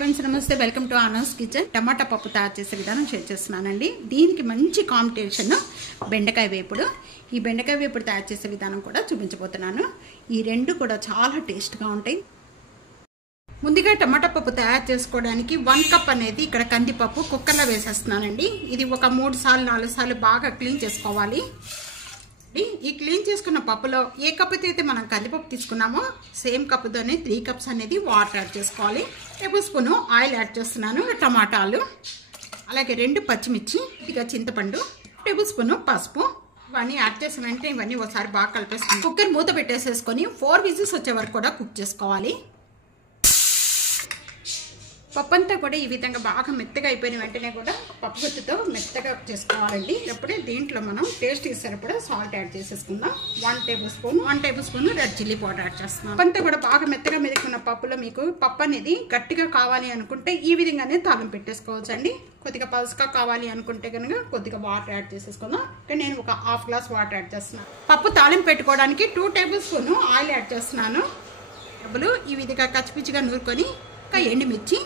Friends నమస్తే welcome to anus kitchen. టమాటా పప్పు తయారు చేసే విధానం షేర్ చేస్తున్నానండి. దీనికి మంచి కాంబినేషన్ బెండకాయ వేపుడు. ఈ బెండకాయ వేపుడు తయారు చేసే విధానం కూడా చూపించబోతున్నాను. ఈ రెండు కూడా చాలా టేస్ట్గా ఉంటాయి. ముందుగా టమాటా పప్పు తయారు చేసుకోవడానికి 1 కప్ అనేది ఇక్కడ కందిపప్పు కుక్కర్లో వేసేస్తున్నానండి. ఇది ఒక 3 సార్లు 4 సార్లు బాగా క్లీన్ చేసుకోవాలి. ఈ క్లీన్ చేసుకున్న పప్పులో ఏ కప్పుతో అయితే మనం కందిపప్పు తీసుకున్నామో సేమ్ కప్పుతోనే 3 కప్స్ అనేది వాటర్ యాడ్ చేసుకోవాలి. టేబుల్ స్పూన్ ఆయిల్ యాడ్ చేస్తున్నాను. టమాటాలు, అలాగే 2 పచ్చిమిర్చి, ఇక చింతపండు, టేబుల్ స్పూన్ పసుపు ఇవన్నీ యాడ్ చేసిన వెంటనే ఇవన్నీ ఒకసారి బాగా కలిపేసుకుని కుక్కర్ మూత పెట్టేసేసుకొని 4 విజిల్స్ వచ్చే వరకు కూడా కుక్ చేసుకోవాలి. పప్పు అంతా కూడా ఈ విధంగా బాగా మెత్తగా అయిపోయిన వెంటనే కూడా పప్పు గుత్తితో మెత్తగా చేసుకోవాలండి. అప్పుడే దీంట్లో మనం టేస్ట్ సరిపడా సాల్ట్ యాడ్ చేసేసుకుందాం. 1 table spoon red chilli powder add చేస్తున్నాం. పప్పు అంతా కూడా బాగా మెత్తగా మెదుకున్న పప్పులో మీకు పప్పు అనేది గట్టిగా కావాలి అనుకుంటే ఈ విధంగానే తాలింపు పెట్టేసుకోవచ్చు అండి. కొద్దిగా పలుసుగా కావాలి అనుకుంటే కనుక కొద్దిగా వాటర్ యాడ్ చేసేసుకుందాం. నేను ఒక ½ గ్లాస్ వాటర్ యాడ్ చేస్తున్నాను. పప్పు తాలింపు పెట్టుకోవడానికి 2 టేబుల్ స్పూన్ ఆయిల్ యాడ్ చేస్తున్నాను. డబ్బులు ఈ విధంగా కచ్చిపిచ్చిగా నూరుకొని ఒక ఎండుమిర్చి,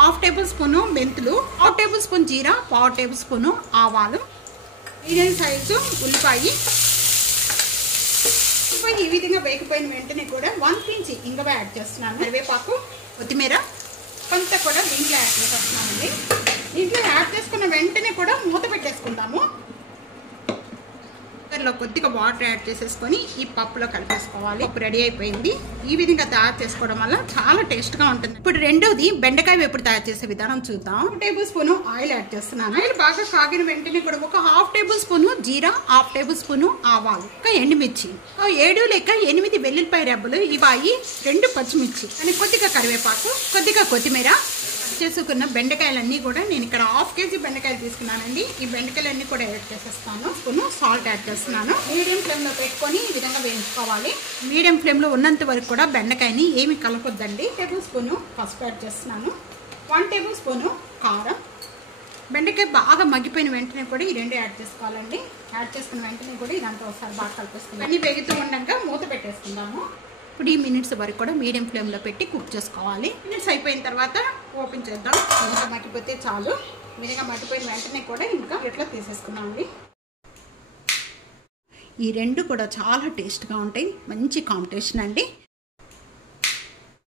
½ టేబుల్ స్పూన్ మెంతులు, ½ టేబుల్ స్పూన్ జీరా, ½ టేబుల్ స్పూన్ ఆవాలు, మీడియం సైజు ఉల్లిపాయ ఈ విధంగా వేగిపోయిన వెంటనే కూడా 1 pinch ఇంగువ యాడ్ చేస్తున్నాను. కరివేపాకు, కొత్తిమీర కొంత కూడా దీంట్లో యాడ్ చేస్తున్నామండి. దీంట్లో యాడ్ చేసుకున్న వెంటనే కూడా మూత పెట్టేసుకుందాము. కుక్కర్లో కొద్దిగా వాటర్ యాడ్ చేసేసుకొని ఈ పప్పులో కలిపేసుకోవాలి. పప్పు రెడీ అయిపోయింది. ఈ విధంగా తయారు చేసుకోవడం వల్ల చాలా టేస్ట్గా ఉంటుంది. ఇప్పుడు రెండోది బెండకాయ వేపుడు తయారు చేసే విధానం చూద్దాం. 1 టేబుల్ స్పూన్ ఆయిల్ యాడ్ చేస్తున్నాను. ఆయిల్ బాగా కాగిన వెంటనే కూడా ఒక ½ టేబుల్ స్పూన్ జీరా, ½ టేబుల్ స్పూన్ ఆవాలు, ఒక ఎండుమిర్చి, 7 లేక 8 వెల్లుల్లిపాయ రెబ్బలు, ఇవి 2 పచ్చిమిర్చి అని కొద్దిగా కరివేపాకు, కొద్దిగా కొత్తిమీర చేసుకున్న బెండకాయలన్నీ కూడా నేను ఇక్కడ ½ కేజీ బెండకాయలు తీసుకున్నానండి. ఈ బెండకాయలన్నీ కూడా యాడ్ చేసేస్తాను. స్పూన్ సాల్ట్ యాడ్ చేస్తున్నాను. మీడియం ఫ్లేమ్లో పెట్టుకొని ఈ విధంగా వేయించుకోవాలి. మీడియం ఫ్లేమ్లో ఉన్నంత వరకు కూడా బెండకాయని ఏమి కలపొద్దండి. టేబుల్ స్పూన్ పసుపు యాడ్ చేస్తున్నాను. 1 టేబుల్ స్పూన్ కారం. బెండకాయ బాగా మగ్గిపోయిన వెంటనే కూడా ఈ 2 యాడ్ చేసుకోవాలండి. యాడ్ చేసుకున్న వెంటనే కూడా ఇదంతా ఒకసారి బాగా కలిపేసుకుందాం. అన్నీ వేగుతూ ఉండగా మూత పెట్టేసుకుందాము. ఇప్పుడు ఈ మినిట్స్ వరకు కూడా మీడియం ఫ్లేమ్లో పెట్టి కుక్ చేసుకోవాలి. మినిట్స్ అయిపోయిన తర్వాత ఓపెన్ చేద్దాం. ఇంకా మగ్గిపోతే చాలు. విధంగా మగ్గిపోయిన వెంటనే కూడా ఇంకా ఇట్లా తీసేసుకున్నామండి. ఈ రెండు కూడా చాలా టేస్ట్గా ఉంటాయి. మంచి కాంబినేషన్ అండి.